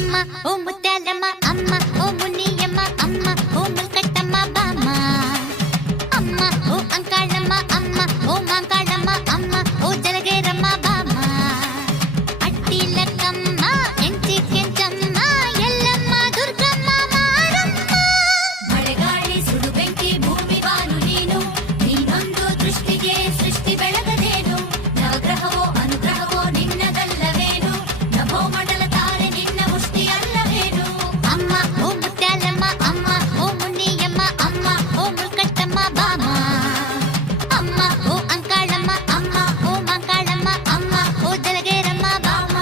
అమ్మ ఓ ముత్యాలమ్మ అమ్మ ఓ మునియమ్మ అమ్మ ఓ ముల్కట్టమ్మ బామ్మ అమ్మ ఓ అంకాళమ్మ అమ్మ ఓ మాంకాళమ్మ అమ్మ ఓ జలగేరమ్మ బామ్మ అట్టిలకమ్మ ఎంచి కెంచమ్మ ఎల్లమ్మ దుర్గమ్మ మారమ్మ ಮಳೆಗಾಳಿ ಸುಡು ಬೆಂಕಿ ಭೂಮಿ ಬಾನು ನೀನು ನೀನೊಂದು ದೃಷ್ಟಿಗೆ ಸೃಷ್ಟಿ ಬೆಳಗದೇನು ನವಗ್ರಹವೋ ಅನುಗ್ರಹವೋ ನಿನ್ನದಲ್ಲವೇನು ನಭೋ ಮಂಡಲ ತಾರೆ ನಿನ್ನ ಮುಷ್ಟಿ ಅಲ್ಲವೇನು అమ్మ ఓ ముత్యాలమ్మ అమ్మ ఓ మునియమ్మ అమ్మ ఓ ముల్కట్టమ్మ బామ్మ అమ్మ ఓ అంకాళమ్మ అమ్మ ఓ మాంకాళమ్మ అమ్మ ఓ జలగేరమ్మ బామ్మ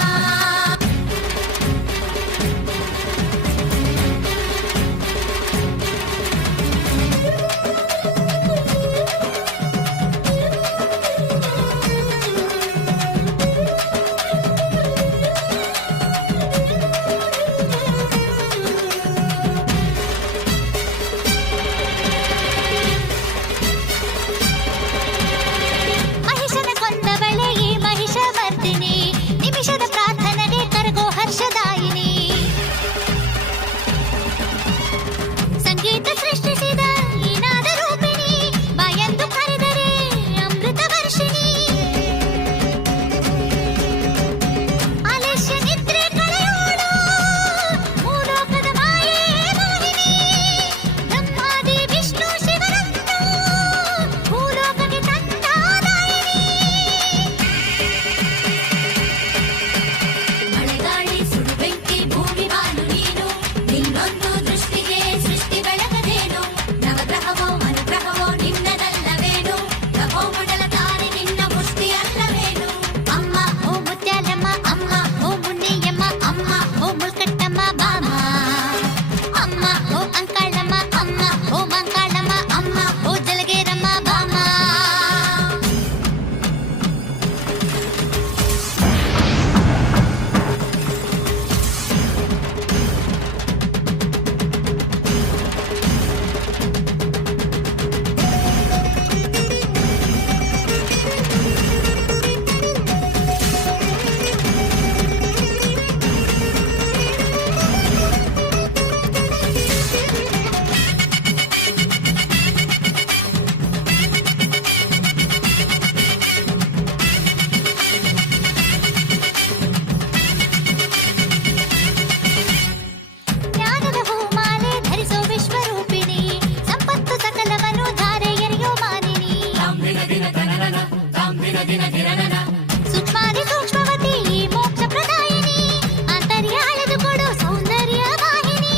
ಮಹಿಷನ ಕೊಂದವಳೆ ಈ ಮಹಿಷಮರ್ದಿನಿ ನಿಮಿಷದ ಪ್ರಾರ್ಥನೆಗೆ ಕರಗೋ ಹರ್ಷದಾಯಿನಿ ಸಂಗೀತ ಸೃಷ್ಟಿಸಿದ ಈ ನಾದ ರೂಪಿಣಿ ಬಾಯಂದು ಕರೆದರೆ ಅಮೃತ ವರ್ಷಿಣಿ ಆಲಸ್ಯ ನಿದ್ರೆ ಕಳೆಯೋಳು ಭೂಲೋಕದ ಮಾಯೆ ಮೋಹಿನಿ ಬ್ರಹ್ಮಾದಿ ವಿಷ್ಣು ಶಿವರನ್ನು ಭೂಲೋಕಕ್ಕೆ ತಂದಾದಾಯಿನಿ ಮಳೆಗಾಳಿ ಸುಡು ಬೆಂಕಿ ಭೂಮಿ ಬಾನು ನೀನು ನಿನ್ನೊಂದು ದೃಷ್ಟಿಗೆ ಸೃಷ್ಟಿ ಬೆಳಗದೇನು ನವಗ್ರಹವೋ ಅನುಗ್ರಹವೋ ನಿನ್ನದಲ್ಲವೇನು ನಭೋ ಮಂಡಲ ತಾರೆ ನಿನ್ನ ಮುಷ್ಟಿ ಅಲ್ಲವೇನು ಅಮ್ಮ ಓ ಮುತ್ಯಾಲಮ್ಮ ಅಮ್ಮ ಓ ಮುನಿಯಮ್ಮ ಅಮ್ಮ ಓ ಮುಲ್ಕಟ್ಟಮ್ಮ ಬಾಮ್ಮ ಅಮ್ಮ ಓ ಅಂಕಾಳಮ್ಮ ಅಮ್ಮ ಓ ಮಾಂಕಾಳಮ್ಮ ಅಮ್ಮ ಓ ಜಲಗೇರಮ್ಮ ಬಾಮ್ಮ ಜ್ಞಾನದ ಹೂಮಾಲೆ ಧರಿಸೋ ವಿಶ್ವರೂಪಿಣಿ ಸಂಪತ್ತು ಸಕಲವನ್ನು ಧಾರೆ ಎರೆಯೋ ಮಾನಿನಿ ಸೂಕ್ಷ್ಮಾದಿ ಸೂಕ್ಷ್ಮವತಿ ಈ ಮೋಕ್ಷ ಪ್ರದಾಯಿನಿ ಅಂತರ್ಯಾಳದು ಕೊಡು ಸೌಂದರ್ಯ ವಾಹಿನಿ